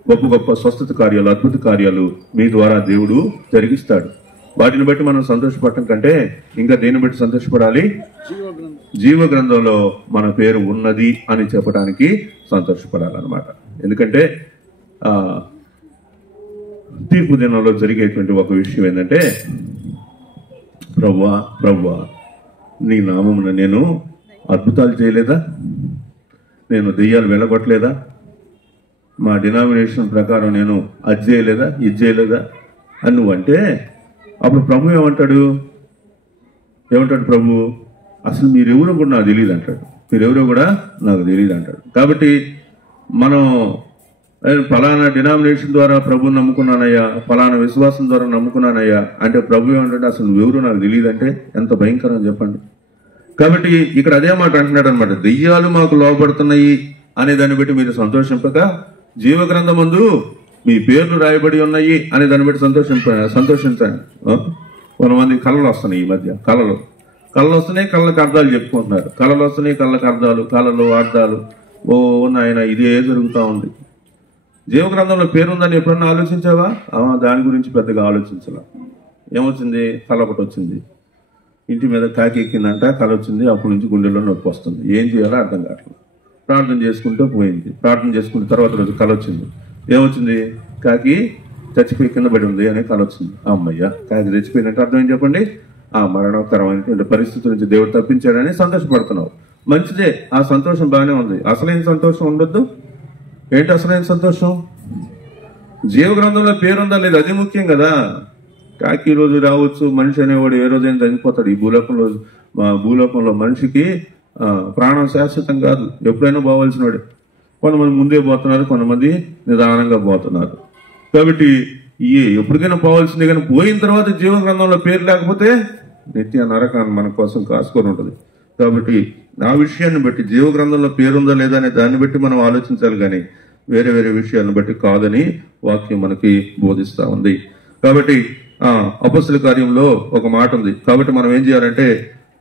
గొప్ప గొప్ప స్వస్థత కార్యాలు, అద్భుత కార్యాలు మీ ద్వారా దేవుడు జరిగిస్తాడు. వాటిని బట్టి మనం సంతోషపడటం కంటే ఇంకా దేని బట్టి సంతోషపడాలి? జీవ గ్రంథంలో మన పేరు ఉన్నది అని చెప్పడానికి సంతోషపడాలన్నమాట. ఎందుకంటే తీర్పు దినంలో జరిగేటువంటి ఒక విషయం ఏంటంటే, ప్రభువా నీ నామమున నేను అద్భుతాలు చేయలేదా, నేను దెయ్యాలు వెళ్ళగొట్టలేదా, మా డినామినేషన్ ప్రకారం నేను అది చేయలేదా, ఇది చేయలేదా అని నువ్వంటే, అప్పుడు ప్రభు ఏమంటాడు? ప్రభు అసలు మీరెవరో కూడా నాకు తెలియదు అంటాడు. మీరెవరో కూడా నాకు తెలియదు అంటాడు. కాబట్టి మనం ఫలానా డినామినేషన్ ద్వారా ప్రభుని నమ్ముకున్నానయ్యా, ఫలానా విశ్వాసం ద్వారా నమ్ముకున్నానయ్యా అంటే ప్రభు ఏమంటే అసలు నువ్వెవరో నాకు తెలియదు అంటే ఎంత భయంకరం చెప్పండి. కాబట్టి ఇక్కడ అదే మాట అంటున్నాడు అనమాట. దెయ్యాలు మాకు లోపడుతున్నాయి అనే దాన్ని బట్టి మీరు సంతోషింపక జీవ గ్రంథమందు మీ పేర్లు రాయబడి ఉన్నాయి అనే దాన్ని బట్టి సంతోషించండి. కొంతమంది కళలు వస్తున్నాయి, ఈ మధ్య కళలు వస్తున్నాయి, కళ్ళకు అర్థాలు చెప్పుకుంటున్నారు. కళలు వస్తున్నాయి, కళ్ళకు అర్థాలు, కళలు అర్థాలు. ఓ నాయన, ఇదే జరుగుతూ ఉంది. జీవ గ్రంథంలో పేరుందని ఎప్పుడన్నా ఆలోచించావా? దాని గురించి పెద్దగా ఆలోచించాల. ఏమొచ్చింది? కళ ఒకటి వచ్చింది, ఇంటి మీద కాకి ఎక్కిందంట, కళ వచ్చింది. అప్పటి నుంచి గుండెల్లో నొప్పి వస్తుంది. ఏం చేయాలో అర్థం కావట్లేదు. ప్రార్థన చేసుకుంటూ పోయింది. ప్రార్థన చేసుకుంటే తర్వాత రోజు కళ వచ్చింది. ఏమొచ్చింది? కాకి చచ్చిపోయి కింద పడి ఉంది అనే కళ వచ్చింది. అమ్మయ్య, కాకి చచ్చిపోయినట్టు అర్థం ఏం చెప్పండి? మరణకరమైనటువంటి పరిస్థితి నుంచి దేవుడు తప్పించాడని సంతోషపడుతున్నావు. మంచిదే, ఆ సంతోషం బాగానే ఉంది. అసలైన సంతోషం ఉండొద్దు. ఏంటి అసలైన సంతోషం? జీవ గ్రంథంలో పేరుందా లేదా, అది ముఖ్యం కదా. కాకి రోజు రావచ్చు, మనిషి అనేవాడు ఏ రోజైనా చనిపోతాడు. ఈ భూలోకంలో మనిషికి ప్రాణం శాశ్వతం కాదు, ఎప్పుడైనా పోవాల్సిన వాడు. కొంతమంది ముందే పోతున్నారు, కొంతమంది నిదానంగా పోతున్నారు. కాబట్టి ఎప్పటికైనా పోవాల్సిందే, కానీ పోయిన తర్వాత జీవ గ్రంథంలో పేరు లేకపోతే నిత్య నరకాన్ని మన కోసం కాసుకొని ఉంటుంది. కాబట్టి ఆ విషయాన్ని బట్టి జీవ గ్రంథంలో పేరుందా లేదా అనే దాన్ని బట్టి మనం ఆలోచించాలి, కానీ వేరే వేరే విషయాలను బట్టి కాదని వాక్యం మనకి బోధిస్తా ఉంది. కాబట్టి అపొస్తలుల కార్యంలో ఒక మాట ఉంది. కాబట్టి మనం ఏం చేయాలంటే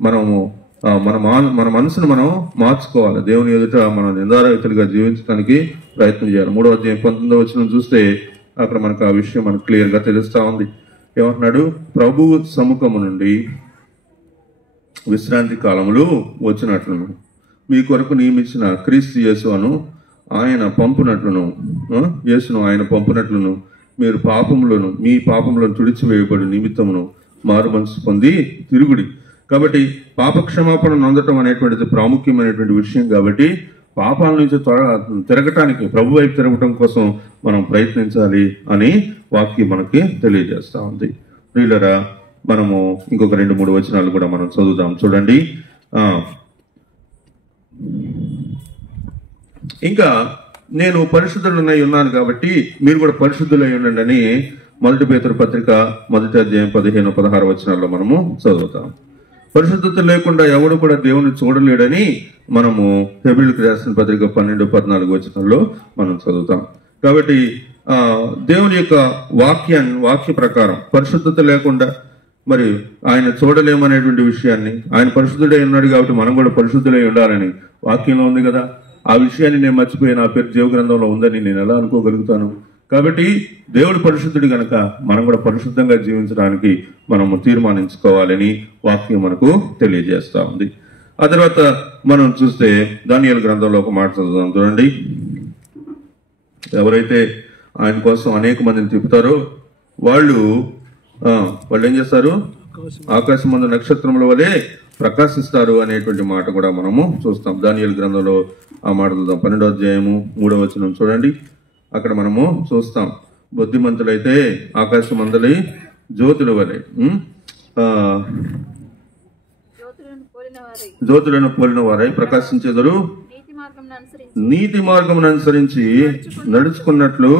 మన మనసును మనం మార్చుకోవాలి. దేవుని ఎదుట మనం నిందారహితులుగా జీవించడానికి ప్రయత్నం చేయాలి. 3వ అధ్యాయం 19వ వచనం చూస్తే అక్కడ మనకు ఆ విషయం మనకు క్లియర్ గా తెలుస్తా ఉంది. ఏమంటున్నాడు? ప్రభువు సముఖము నుండి విశ్రాంతి కాలములు వచ్చినట్లను మీ కొరకు నియమించిన క్రీస్తు యేసు అను ఆయన పంపునట్లును, యేసును ఆయన పంపునట్లును మీరు పాపములను మీ పాపములను తుడిచివేయబడి నిమిత్తమును మారు మనసు పొంది తిరుగుడి. కాబట్టి పాప క్షమాపణ నొందటం అనేటువంటిది ప్రాముఖ్యమైనటువంటి విషయం. కాబట్టి పాపాల నుంచి తిరగటానికి, ప్రభు వైపు తిరగటం కోసం మనం ప్రయత్నించాలి అని వాక్యం మనకి తెలియజేస్తా ఉంది. ప్రియులరా, మనము ఇంకొక 2-3 వచనాలు కూడా మనం చదువుదాం. చూడండి. ఇంకా నేను పరిశుద్ధులనై ఉన్నాను కాబట్టి మీరు కూడా పరిశుద్ధులై ఉండండి అని 1 పేతురు పత్రిక 1వ అధ్యాయం 15-16 వచనాల్లో మనము చదువుతాం. పరిశుద్ధత లేకుండా ఎవడు కూడా దేవుని చూడలేడని మనము హెబ్రీయులకు రాసిన పత్రిక 12-14 వచనాల్లో మనం చదువుతాం. కాబట్టి దేవుని యొక్క వాక్య ప్రకారం పరిశుద్ధత లేకుండా మరి ఆయన చూడలేమనేటువంటి విషయాన్ని, ఆయన పరిశుద్ధుడై ఉన్నాడు కాబట్టి మనం కూడా పరిశుద్ధులై ఉండాలని వాక్యంలో ఉంది కదా. ఆ విషయాన్ని నేను మర్చిపోయి నా పేరు జీవ గ్రంథంలో ఉందని నేను ఎలా అనుకోగలుగుతాను? కాబట్టి దేవుడు పరిశుద్ధుడు గనక మనం కూడా పరిశుద్ధంగా జీవించడానికి మనము తీర్మానించుకోవాలని వాక్యం మనకు తెలియజేస్తా ఉంది. ఆ తర్వాత మనం చూస్తే దానియేలు గ్రంథంలో ఒక మాట చదువుదాం. చూడండి. ఎవరైతే ఆయన కోసం అనేక మందిని తిప్పుతారో వాళ్ళు ఏం చేస్తారు? ఆకాశమందు నక్షత్రముల వలె ప్రకాశిస్తారు అనేటువంటి మాట కూడా మనము చూస్తాం. దానియేలు గ్రంథంలో ఆ మాట చూద్దాం. 12వ అధ్యాయము 3వ వచనం చూడండి. అక్కడ మనము చూస్తాం, బుద్ధిమంతులైతే ఆకాశమందలి జ్యోతుల వలె జ్యోతులను పోలిన వారై ప్రకాశించెదరు, నీతి మార్గం అనుసరించి నడుచుకున్నట్లు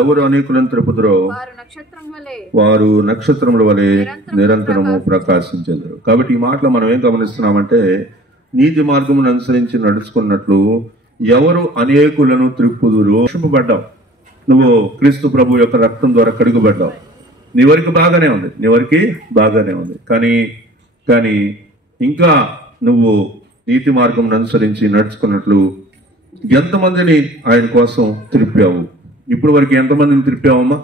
ఎవరు అనేకులను త్రిపుదురో వారు నక్షత్రముల వలె నిరంతరము ప్రకాశించెదరు. కాబట్టి ఈ మాటలో మనం ఏం గమనిస్తున్నామంటే, నీతి మార్గమును అనుసరించి నడుచుకున్నట్లు ఎవరు అనేకులను త్రిప్పుదురు. రక్షింపబడ్డావు, నువ్వు క్రీస్తు ప్రభు యొక్క రక్తం ద్వారా కడుగుబడ్డావు. నీ వరకు బాగానే ఉంది. కానీ ఇంకా నువ్వు నీతి మార్గం అనుసరించి నడుచుకున్నట్లు ఎంతమందిని ఆయన కోసం త్రిప్పావు? ఇప్పుడు వరకు ఎంతమందిని త్రిప్పావమ్మా?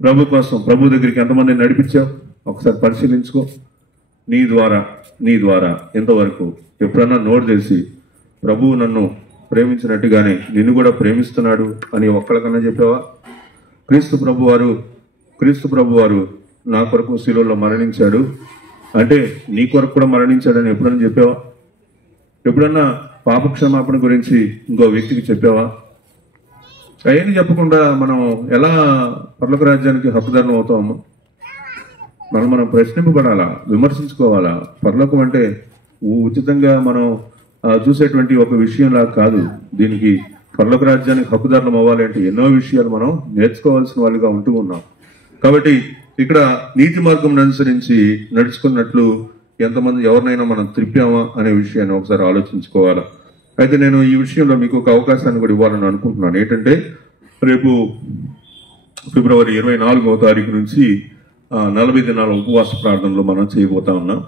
ప్రభు కోసం, ప్రభు దగ్గరికి ఎంతమందిని నడిపించావు? ఒకసారి పరిశీలించుకో. నీ ద్వారా ఎంతవరకు ఎప్పుడన్నా నోరు తెలిసి ప్రభువు నన్ను ప్రేమించినట్టుగానే నిన్ను కూడా ప్రేమిస్తున్నాడు అని ఒక్కడికన్నా చెప్పావా? క్రీస్తు ప్రభు వారు నా కొరకు శిలువలో మరణించాడు అంటే నీ కొరకు కూడా మరణించాడని ఎప్పుడన్నా చెప్పావా? ఎప్పుడన్నా పాప క్షమాపణ గురించి ఇంకో వ్యక్తికి చెప్పావా? అవన్నీ చెప్పకుండా మనం ఎలా పరలోక రాజ్యానికి హక్కుదారులం అవుతామమ్మా? మనం ప్రశ్నింపబడాలా, విమర్శించుకోవాలా? పరలోకం అంటే ఉచితంగా మనం చూసేటువంటి ఒక విషయంలా కాదు. దీనికి పరలోక రాజ్యానికి హక్కుదారులం అవ్వాలి అంటే ఎన్నో విషయాలు మనం నేర్చుకోవాల్సిన వాళ్ళుగా ఉంటూ ఉన్నాం. కాబట్టి ఇక్కడ నీతి మార్గం అనుసరించి నడుచుకున్నట్లు ఎంతమంది ఎవరినైనా మనం త్రిప్పామా అనే విషయాన్ని ఒకసారి ఆలోచించుకోవాలా. అయితే నేను ఈ విషయంలో మీకు ఒక అవకాశాన్ని కూడా ఇవ్వాలని అనుకుంటున్నాను. ఏంటంటే, రేపు ఫిబ్రవరి 24వ తారీఖు నుంచి 40 దినాల ఉపవాస ప్రార్థనలో మనం చేయబోతా ఉన్నాం.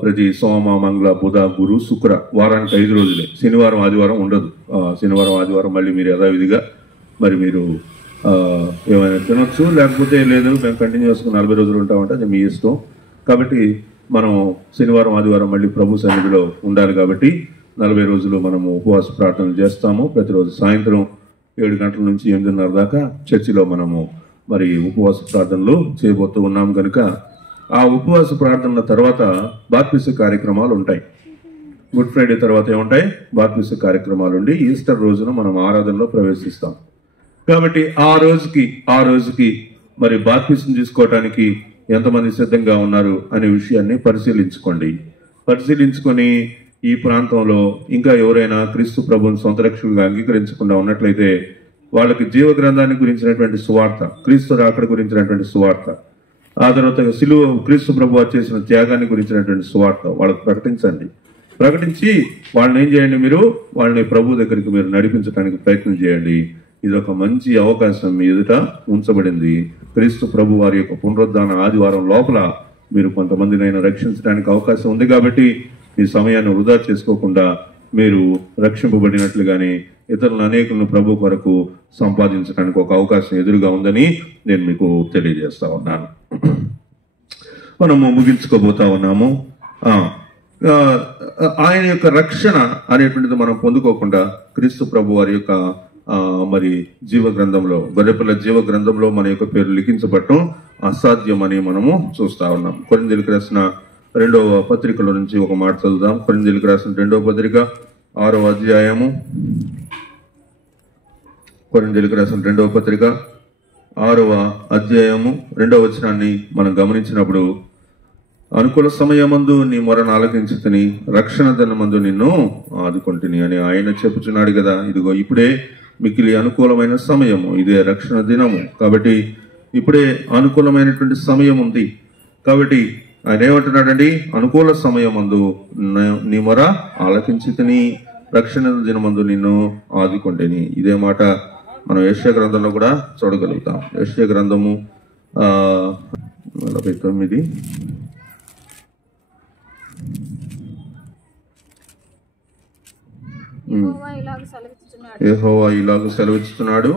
ప్రతి సోమ, మంగళ, బుధ, గురు, శుక్ర, వారానికి 5 రోజులే. శనివారం ఆదివారం ఉండదు. శనివారం ఆదివారం మళ్ళీ మీరు యథావిధిగా మరి మీరు ఏమైనా తినొచ్చు, లేకపోతే లేదు మేము కంటిన్యూస్గా 40 రోజులు ఉంటామంటే అది మీ ఇష్టం. కాబట్టి మనం శనివారం ఆదివారం మళ్ళీ ప్రభు సన్నిధిలో ఉండాలి. కాబట్టి 40 రోజులు మనము ఉపవాస ప్రార్థనలు చేస్తాము. ప్రతిరోజు సాయంత్రం 7 గంటల నుంచి 8:30 దాకా చర్చిలో మనము మరి ఉపవాస ప్రార్థనలు చేయబోతూ ఉన్నాం. కనుక ఆ ఉపవాస ప్రార్థనల తర్వాత బాప్తిస్మ కార్యక్రమాలు ఉంటాయి. గుడ్ ఫ్రైడే తర్వాత ఏముంటాయి? బాప్తిస్మ కార్యక్రమాలు ఉండి ఈస్టర్ రోజున మనం ఆరాధనలో ప్రవేశిస్తాం. కాబట్టి ఆ రోజుకి మరి బాప్తిస్మ తీసుకోవటానికి ఎంతమంది సిద్ధంగా ఉన్నారు అనే విషయాన్ని పరిశీలించుకొని ఈ ప్రాంతంలో ఇంకా ఎవరైనా క్రీస్తు ప్రభువుని సొంత రక్షకులుగా అంగీకరించకుండా ఉన్నట్లయితే వాళ్ళకి జీవ గ్రంథాన్ని గురించినటువంటి సువార్త, క్రీస్తు రాకడ గురించినటువంటి సువార్త, ఆ తర్వాత సిలువ క్రీస్తు ప్రభు చేసిన త్యాగాన్ని గురించినటువంటి సువార్త వాళ్ళకి ప్రకటించి వాళ్ళని ఏం చేయండి? వాళ్ళని ప్రభు దగ్గరికి మీరు నడిపించడానికి ప్రయత్నం చేయండి. ఇది ఒక మంచి అవకాశం మీ ఎదుట ఉంచబడింది. క్రీస్తు ప్రభు వారి యొక్క పునరుద్ధాన ఆదివారం లోపల మీరు కొంతమందినైనా రక్షించడానికి అవకాశం ఉంది. కాబట్టి ఈ సమయాన్ని వృధా చేసుకోకుండా మీరు రక్షింపబడినట్లుగానే ఇతరులను అనేకులను ప్రభు కొరకు సంపాదించడానికి ఒక అవకాశం ఎదురుగా ఉందని నేను మీకు తెలియజేస్తా ఉన్నాను. మనము ముగించుకోబోతా ఉన్నాము. ఆయన యొక్క రక్షణ అనేటువంటిది మనం పొందుకోకుండా క్రీస్తు ప్రభు వారి యొక్క మరి జీవ గ్రంథంలో, గొర్రెపిల్ల జీవ గ్రంథంలో మన యొక్క పేరు లిఖించబడటం అసాధ్యం అని మనము చూస్తా ఉన్నాం. కొరింథీయులకు రాసిన 2వ పత్రికలో నుంచి ఒక మాట చదువుదాం. కొరింథీయులకు రాసిన 2వ పత్రిక 6వ అధ్యాయము. కొరింథీయులకు రాసిన 2వ పత్రిక 6వ అధ్యాయము 2వ వచనాన్ని మనం గమనించినప్పుడు, అనుకూల సమయమందు నీ మొరను ఆలకించుకుని రక్షణ దినమందు నిన్ను ఆదుకొంటిని అని ఆయన చెప్పుచున్నాడు కదా. ఇదిగో ఇప్పుడే మిక్కిలి అనుకూలమైన సమయము, ఇదే రక్షణ దినము. కాబట్టి ఇప్పుడే అనుకూలమైనటువంటి సమయం ఉంది. కాబట్టి ఆయన ఏమంటున్నాడండి, అనుకూల సమయమందు నీ మొర ఆలకించుకుని రక్షణ దినమందు నిన్ను ఆదుకొంటిని. ఇదే మాట మనం యెషయా గ్రంథంలో కూడా చూడగలుగుతాం. యెషయా గ్రంథము 49 యెహోవా ఇలాగ సెలవిస్తున్నాడు,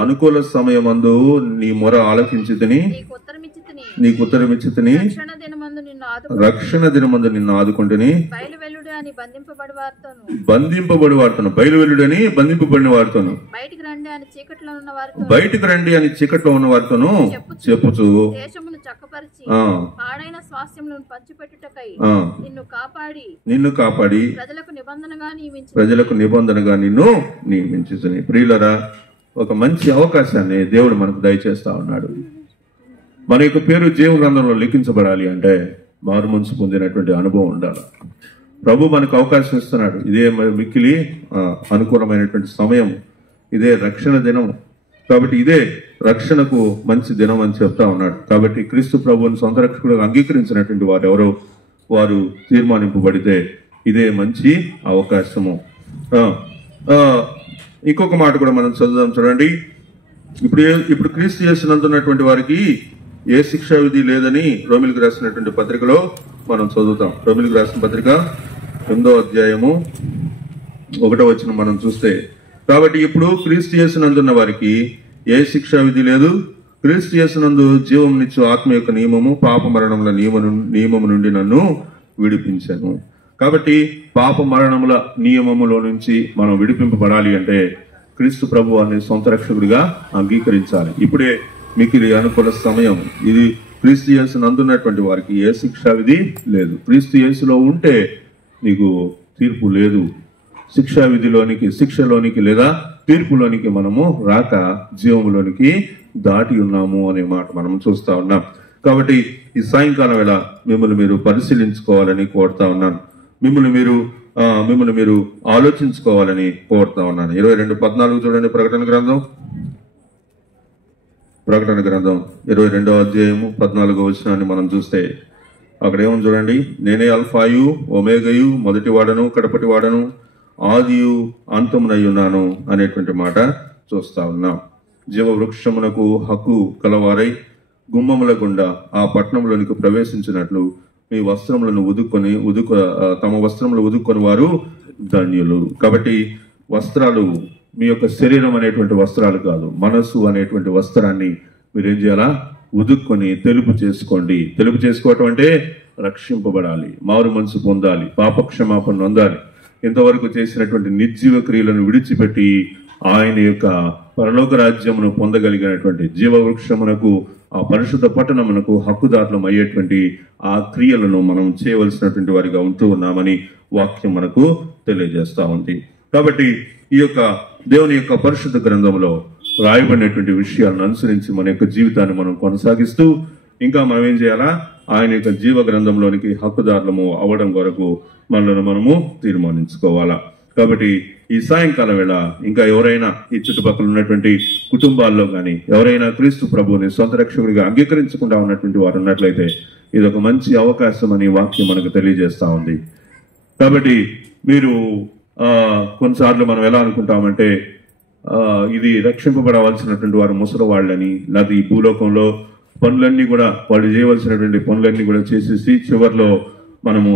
అనుకూల సమయమందు నీ మొర ఆలకించితిని, నీకు ఉత్తరమిచ్చితిని, రక్షణ దినమందు నిన్ను ఆదుకుంటుని, బంధింపబడి వాడుతాను, బయలువెల్లుడు అని బంధింపబడిన వాడుతాను, బయటికి రండి అని చీకట్లో ఉన్న వారితోను చెప్పుచు నిన్ను కాపాడి ప్రజలకు నిబంధనగా నిన్ను నియమించుని. ప్రియులరా, ఒక మంచి అవకాశాన్ని దేవుడు మనకు దయచేస్తా ఉన్నాడు. మన యొక్క పేరు జీవ గ్రంథంలో లిఖించబడాలి అంటే మారు మనసు పొందినటువంటి అనుభవం ఉండాలి. ప్రభు మనకు అవకాశం ఇస్తున్నాడు. ఇదే మిక్కిలి అనుకూలమైనటువంటి సమయం, ఇదే రక్షణ దినం. కాబట్టి ఇదే రక్షణకు మంచి దినం అని చెప్తా ఉన్నాడు. కాబట్టి క్రీస్తు ప్రభువుని సొంత రక్షకుడుగా అంగీకరించినటువంటి వారు ఎవరో వారు తీర్మానింపబడితే ఇదే మంచి అవకాశము. ఇంకొక మాట కూడా మనం చదువుదాం, చూడండి. ఇప్పుడు క్రీస్తు యేసునందున్నటువంటి వారికి ఏ శిక్షా విధి లేదని రోమిలకు రాసినటువంటి పత్రికలో మనం చదువుతాం. రోమిలకు రాసిన పత్రిక 8వ అధ్యాయము 1వ వచనం మనం చూస్తే, కాబట్టి ఇప్పుడు క్రీస్తు యేసునందున్న వారికి ఏ శిక్షా విధి లేదు, క్రీస్తు యేసునందు జీవమునిచ్చు ఆత్మ యొక్క నియమము పాప మరణముల నియమము నుండి నన్ను విడిపించాను. కాబట్టి పాప మరణముల నియమములో నుంచి మనం విడిపింపబడాలి అంటే క్రీస్తు ప్రభు వారిని సొంత రక్షకుడిగా అంగీకరించాలి. ఇప్పుడే మిక్కిలి అనుకూల సమయం. ఇది క్రీస్తు యేసును అందున్నటువంటి వారికి ఏ శిక్షా విధి లేదు. క్రీస్తు యేసులో ఉంటే నీకు తీర్పు లేదు. శిక్షా విధిలోనికి, శిక్షలోనికి లేదా తీర్పులోనికి మనము రాక జీవములోనికి దాటి ఉన్నాము అనే మాట మనం చూస్తా ఉన్నాం. కాబట్టి ఈ సాయంకాలం వేళ మిమ్మల్ని మీరు పరిశీలించుకోవాలని కోరుతా ఉన్నాను. మిమ్మల్ని మీరు ఆలోచించుకోవాలని కోరుతా ఉన్నాను. 22:14 చూడండి. ప్రకటన గ్రంథం 22వ అధ్యాయము 14వ వచనాన్ని మనం చూస్తే అక్కడ ఏమని చూడండి. నేనే అల్ఫాయు ఒమేగయు, మొదటి వాడను కడపటి వాడను, ఆదియు అంతమునై ఉన్నాను అనేటువంటి మాట చూస్తా ఉన్నాం. జీవవృక్షమునకు హక్కు కలవారై గుమ్మముల గుండా ఆ పట్టణంలోనికి ప్రవేశించినట్లు మీ వస్త్రములను తమ వస్త్రములు ఉదుక్కొని వారు ధన్యులు. కాబట్టి వస్త్రాలు మీ యొక్క శరీరం అనేటువంటి వస్త్రాలు కాదు, మనస్సు అనేటువంటి వస్త్రాన్ని మీరేం చేయాలా? ఉదుక్కొని తెలుపు చేసుకోండి. తెలుపు చేసుకోవటం అంటే రక్షింపబడాలి, మారు మనసు పొందాలి, పాపక్షమాపణ పొందాలి. ఇంతవరకు చేసినటువంటి నిర్జీవ క్రియలను విడిచిపెట్టి ఆయన యొక్క పరలోక రాజ్యమును పొందగలిగినటువంటి జీవవృక్షమునకు, ఆ పరిశుద్ధ పట్టణమునకు హక్కుదారులం అయ్యేటువంటి ఆ క్రియలను మనం చేయవలసినటువంటి వారిగా ఉంటూ ఉన్నామని వాక్యం మనకు తెలియజేస్తా ఉంది. కాబట్టి ఈ యొక్క దేవుని యొక్క పరిశుద్ధ గ్రంథంలో రాయబడినటువంటి విషయాలను అనుసరించి మన యొక్క జీవితాన్ని మనం కొనసాగిస్తూ ఇంకా మనం ఏం చేయాలా? ఆయన యొక్క జీవ గ్రంథంలోనికి హక్కుదారులము అవ్వడం కొరకు మనల్ని మనము తీర్మానించుకోవాలా. కాబట్టి ఈ సాయంకాలం వేళ ఇంకా ఎవరైనా ఈ చుట్టుపక్కల ఉన్నటువంటి కుటుంబాల్లో కానీ ఎవరైనా క్రీస్తు ప్రభువుని సొంత రక్షకుడిగా అంగీకరించకుండా ఉన్నటువంటి వారు ఉన్నట్లయితే ఇది ఒక మంచి అవకాశం అని వాక్యం మనకు తెలియజేస్తా ఉంది. కాబట్టి మీరు కొన్నిసార్లు మనం ఎలా అనుకుంటామంటే ఇది రక్షింపబడవలసినటువంటి వారు ముసలి వాళ్ళని, లేదా ఈ భూలోకంలో పనులన్నీ కూడా వాళ్ళు చేయవలసినటువంటి పనులన్నీ కూడా చేసేసి చివరిలో మనము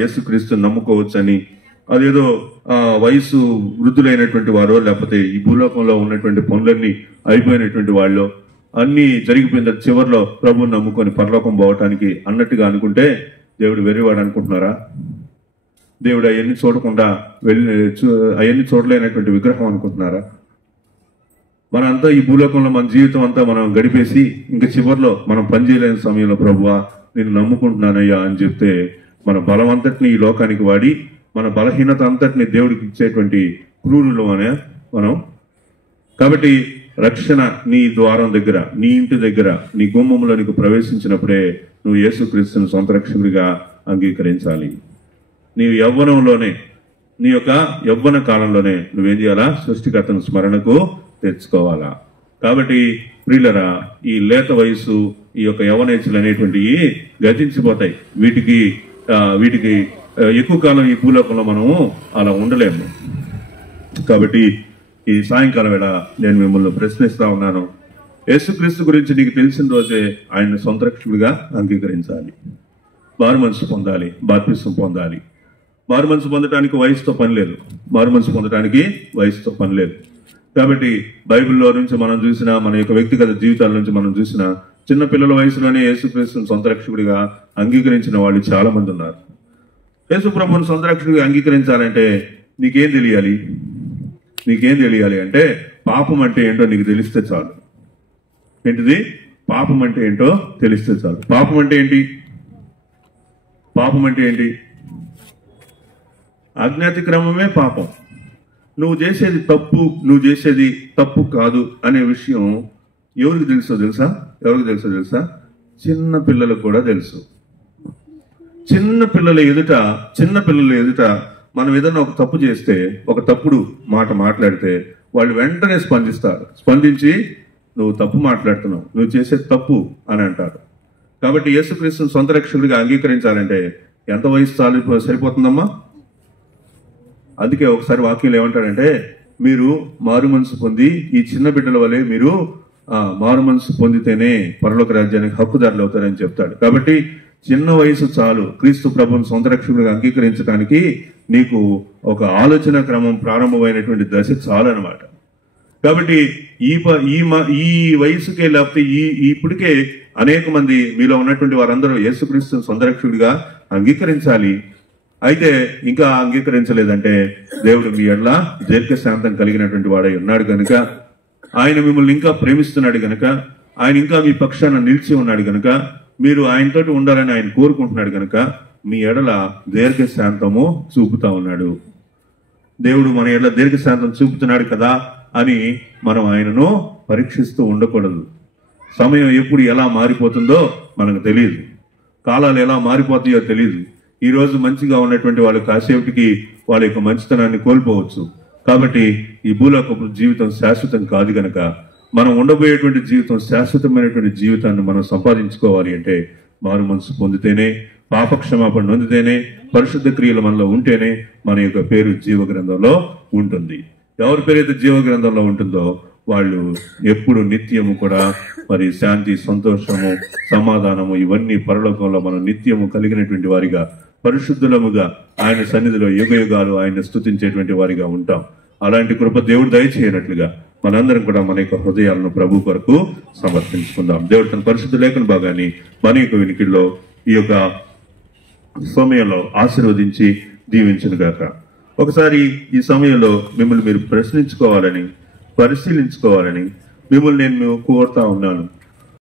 యేసుక్రీస్తుని నమ్ముకోవచ్చని, అదేదో వయసు వృద్ధులైనటువంటి వారో లేకపోతే ఈ భూలోకంలో ఉన్నటువంటి పనులన్నీ అయిపోయినటువంటి వాళ్ళు అన్ని జరిగిపోయిన చివరిలో ప్రభువుని నమ్ముకొని పరలోకం పోవటానికి అన్నట్టుగా అనుకుంటే దేవుడు వెర్రివాడు అనుకుంటున్నారా? దేవుడు అవన్నీ చూడకుండా అవన్నీ చూడలేనటువంటి విగ్రహం అనుకుంటున్నారా? మనంతా ఈ భూలోకంలో మన జీవితం అంతా మనం గడిపేసి ఇంకా చివరిలో మనం పనిచేయలేని సమయంలో ప్రభువా నేను నమ్ముకుంటున్నానయ్యా అని చెప్తే మన బలం అంతటిని ఈ లోకానికి వాడి మన బలహీనత అంతటిని దేవుడికి ఇచ్చేటువంటి క్రూరులు అనే మనం. కాబట్టి రక్షణ నీ ద్వారం దగ్గర, నీ ఇంటి దగ్గర, నీ గుమ్మంలో నీకు ప్రవేశించినప్పుడే నువ్వు యేసుక్రీస్తుని సొంత రక్షకుడిగా అంగీకరించాలి. నీవు యవ్వనంలోనే, నీ యొక్క యవ్వన కాలంలోనే నువ్వేం చేయాలా? సృష్టికర్తను స్మరణకు తెచ్చుకోవాలా. కాబట్టి ప్రియులరా, ఈ లేత వయసు, ఈ యొక్క యవనేచ్చులు అనేటువంటివి గతించిపోతాయి. వీటికి ఎక్కువ కాలం ఈ భూలోకంలో మనము అలా ఉండలేము. కాబట్టి ఈ సాయంకాలం వేళ నేను మిమ్మల్ని ప్రశ్నిస్తా ఉన్నాను. యేసుక్రీస్తు గురించి నీకు తెలిసిన రోజే ఆయన సొంత రక్షకుడిగా అంగీకరించాలి. మారు మనసు పొందాలి, బాప్తిసం పొందాలి. మారు మనసు పొందడానికి వయసుతో పని లేదు. మారు మనసు పొందడానికి వయసుతో పని లేదు. కాబట్టి బైబిల్లో నుంచి మనం చూసిన, మన యొక్క వ్యక్తిగత జీవితాల నుంచి మనం చూసిన, చిన్న పిల్లల వయసులోనే యేసుక్రీస్తుని సొంత రక్షకుడిగా అంగీకరించిన వాళ్ళు చాలా మంది ఉన్నారు. యేసు ప్రభువుని సొంత రక్షకుడిగా అంగీకరించాలంటే నీకేం తెలియాలి? నీకేం తెలియాలి అంటే పాపం అంటే ఏంటో నీకు తెలిస్తే చాలు. ఏంటిది? పాపం అంటే ఏంటో తెలిస్తే చాలు. పాపం అంటే ఏంటి? పాపం అంటే ఏంటి? అజ్ఞాతిక్రమమే పాపం. నువ్వు చేసేది తప్పు, నువ్వు చేసేది తప్పు కాదు అనే విషయం ఎవరికి తెలుసో తెలుసా? ఎవరికి తెలుసో తెలుసా? చిన్న పిల్లలకు కూడా తెలుసు. చిన్న పిల్లల ఎదుట మనం ఏదైనా ఒక తప్పు చేస్తే, ఒక తప్పుడు మాట మాట్లాడితే వాళ్ళు వెంటనే స్పందిస్తారు. స్పందించి నువ్వు తప్పు మాట్లాడుతున్నావు, నువ్వు చేసేది తప్పు అని అంటారు. కాబట్టి యేసుక్రీస్తుని సొంత రక్షకుడిగా అంగీకరించాలంటే ఎంత వయసు సరిపోతుందమ్మా? అందుకే ఒకసారి వాక్యం ఏమంటాడంటే, మీరు మారు మనసు పొంది ఈ చిన్న బిడ్డల వలె మీరు మారు మనసు పొందితేనే పరలోక రాజ్యానికి హక్కుదారులు అవుతారని చెప్తాడు. కాబట్టి చిన్న వయసు చాలు క్రీస్తు ప్రభువుని సొంత రక్షకుడిగా అంగీకరించడానికి. నీకు ఒక ఆలోచన క్రమం ప్రారంభమైనటువంటి దశ చాలు అనమాట. కాబట్టి ఈ వయసుకే, లేకపోతే ఇప్పటికే అనేక మంది మీలో ఉన్నటువంటి వారందరూ యేసుక్రీస్తుని సొంత రక్షకుడిగా అంగీకరించాలి. అయితే ఇంకా అంగీకరించలేదంటే దేవుడు మీ ఎడల దీర్ఘశాంతం కలిగినటువంటి వాడై ఉన్నాడు కనుక, ఆయన మిమ్మల్ని ఇంకా ప్రేమిస్తున్నాడు కనుక, ఆయన ఇంకా మీ పక్షాన నిలిచి ఉన్నాడు కనుక, మీరు ఆయనతోటి ఉండాలని ఆయన కోరుకుంటున్నాడు కనుక మీ ఎడల దీర్ఘశాంతము చూపుతా ఉన్నాడు. దేవుడు మన ఎడల దీర్ఘశాంతం చూపుతున్నాడు కదా అని మనం ఆయనను పరీక్షిస్తూ ఉండకూడదు. సమయం ఎప్పుడు ఎలా మారిపోతుందో మనకు తెలియదు. కాలాలు ఎలా మారిపోతాయో తెలియదు. ఈ రోజు మంచిగా ఉన్నటువంటి వాళ్ళు కాసేపటికి వాళ్ళ యొక్క మంచితనాన్ని కోల్పోవచ్చు. కాబట్టి ఈ భూలోకపు జీవితం శాశ్వతం కాదు కనుక మనం ఉండబోయేటువంటి జీవితం శాశ్వతమైనటువంటి జీవితాన్ని మనం సంపాదించుకోవాలి అంటే మారు మనసు పొందితేనే, పాపక్షమాపణ నొందితేనే, పరిశుద్ధ క్రియలు మనలో ఉంటేనే మన యొక్క పేరు జీవ గ్రంథంలో ఉంటుంది. ఎవరి పేరైతే జీవ గ్రంథంలో ఉంటుందో వాళ్ళు ఎప్పుడు నిత్యము కూడా మరి శాంతి, సంతోషము, సమాధానము ఇవన్నీ పరలోకంలో మనం నిత్యము కలిగినటువంటి వారిగా, పరిశుద్ధులముగా ఆయన సన్నిధిలో యుగ యుగాలు ఆయన స్తుతించేటువంటి వారిగా ఉంటాం. అలాంటి కృప దేవుడు దయచేయనట్లుగా మనందరం కూడా మన యొక్క హృదయాలను ప్రభు కొరకు సమర్పించుకుందాం. దేవుడు తన పరిశుద్ధ లేఖన భాగాన్ని మన యొక్క వినికిడిలో ఈ యొక్క సమయంలో ఆశీర్వదించి దీవించును గాక. ఒకసారి ఈ సమయంలో మిమ్మల్ని మీరు ప్రశ్నించుకోవాలని, పరిశీలించుకోవాలని మిమ్మల్ని నేను కోరుతా ఉన్నాను.